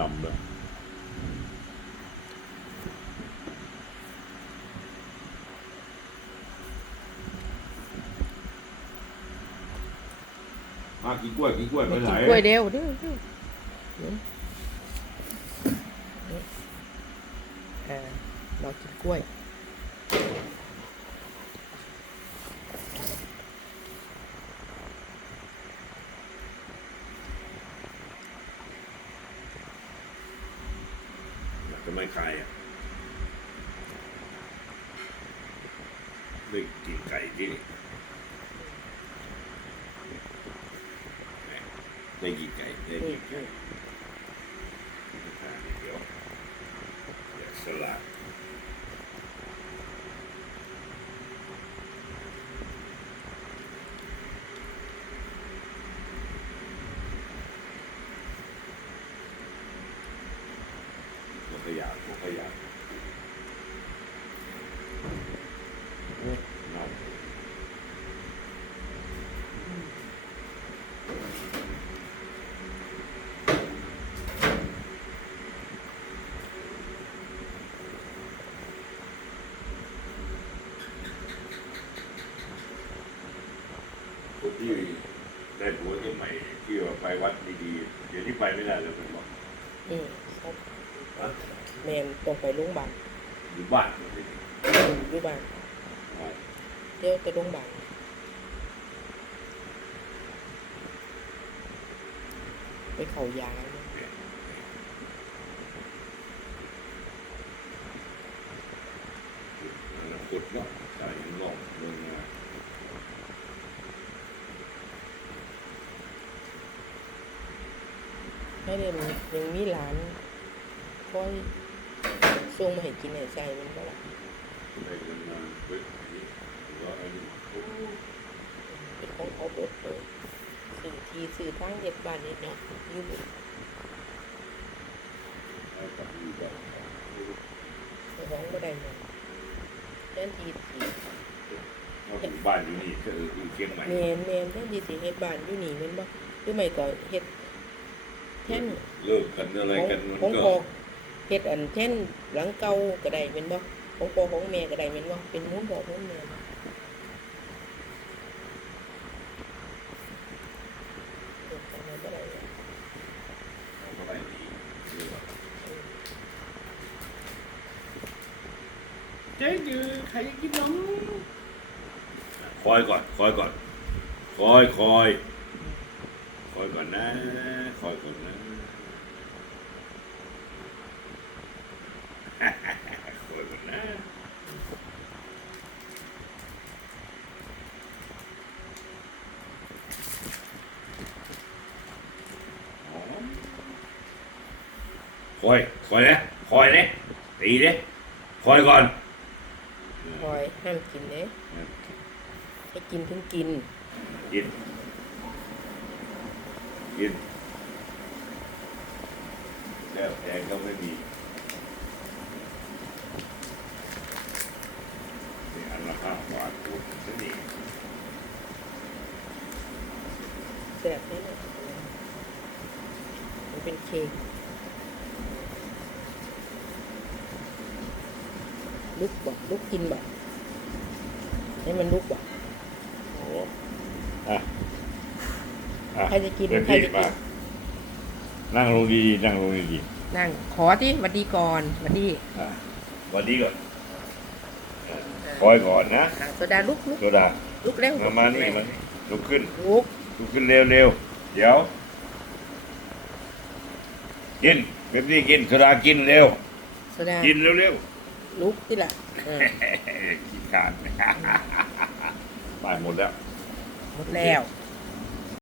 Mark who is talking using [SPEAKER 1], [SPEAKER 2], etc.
[SPEAKER 1] ดำแล้วมากินกล้วยกินก ล้วยไป
[SPEAKER 2] มา
[SPEAKER 1] ไหน
[SPEAKER 2] กินกล้วยเร็วเร็วเร็วเดี๋ยวนี่เออเรากินกล้วย
[SPEAKER 1] ทำไมใครอะได้กินไก่ที่นี่ได้กินไก่ได้
[SPEAKER 2] นี่
[SPEAKER 1] กินไก่
[SPEAKER 2] นี่
[SPEAKER 1] อ่าเดี๋ยวเดี๋ยวสลัดหัว ขยะหัวขยะเน่าพวกที่ได้ผัวตัวใหม่ที่ว่าไปวัดดีๆ เดี๋ยวนี้ไปไม่ได้เลยผมบอก
[SPEAKER 2] อืมครับ
[SPEAKER 1] ฮะ
[SPEAKER 2] แมนต้องไปโรงพยาบาล
[SPEAKER 1] อยู่บ้าน
[SPEAKER 2] อยู่บ้านเดี๋ยวไปโรงพยาบาลไปเขายาเนี่ย
[SPEAKER 1] ขุดว่าใส่ลงลงมา
[SPEAKER 2] ให้เดี๋ยวนี้ยังมีหลานคอย ส่งมาให้กินให้ใส่มันก็ละ
[SPEAKER 1] ได้เงินมาเฮ้ยอันนี้ว่าอันนี้โอ้
[SPEAKER 2] เป็นของเขาเบิดเลยสื่อทีสื่อทางเด็ดบ้านนี่เนาะอยู่
[SPEAKER 1] ไอ้กับอยู่แบบ
[SPEAKER 2] ร้องก็ได้เนาะแทนทีที
[SPEAKER 1] ว่าอยู่บ้านอยู่นี่ก็คืออยู่เชียงใหม่
[SPEAKER 2] แมนแมนแทนทีสิเฮ็ดบ้านอยู่นี่แม่นบ่หรือไม่ก็เฮ็ดแทน
[SPEAKER 1] เลิกกันอะไร
[SPEAKER 2] ของ
[SPEAKER 1] กันมัน
[SPEAKER 2] ของ
[SPEAKER 1] ก็
[SPEAKER 2] พ่อ เฮ็ดอันแทนหลังเก่าก็ได้แม่นบ่ของพ่อของแม่ก็ได้แม่นบ่เป็นหมูลพ่อหมูลแม่เจ๊
[SPEAKER 3] จือใครจะกินนม
[SPEAKER 1] คอยก่อนคอยก่อนคอยคอยคอยก่อนนะคอยก่อนนะคอยก่อนนะ คอยคอยนะคอยนะตีนะคอยก่อน
[SPEAKER 2] คอยห้ามกินเด้ให้กินถึงกิน
[SPEAKER 1] กินกินแล้วแพงก็ไม่มีนี่อันละห้าบาทถูกซะนี่
[SPEAKER 2] แซ่บแน่นอนมันเป็นเค้ก ลุกบ่ลุกกินบ่ให้มันลุกบ่
[SPEAKER 1] โอ้อะอะ
[SPEAKER 2] ใครจะกิน
[SPEAKER 1] เพื่อน
[SPEAKER 2] ใคร
[SPEAKER 1] พี่
[SPEAKER 2] จะกิ
[SPEAKER 1] มานนั่งลงดีๆนั่งลงดี
[SPEAKER 2] นั่งขอที่วัดดีก่อนวัดดี
[SPEAKER 1] ๆอะสวันดีก่อนอะคอยก่อนนะ
[SPEAKER 2] อะโซดาลุกลุก
[SPEAKER 1] โซดา
[SPEAKER 2] ลุกเร็ว
[SPEAKER 1] มามานี่มาลุกขึ้น
[SPEAKER 2] ลุก
[SPEAKER 1] ลุกขึ้นเร็วเร็วๆเดี๋ยว กินเบบนี้กินโซดากินเร็ว
[SPEAKER 2] โซดา
[SPEAKER 1] กินเร็วเร็ว
[SPEAKER 2] ลุกที่ละอ่า
[SPEAKER 1] ๆกินขาดตายหมดแล้ว
[SPEAKER 2] หมดแล้ว
[SPEAKER 1] โ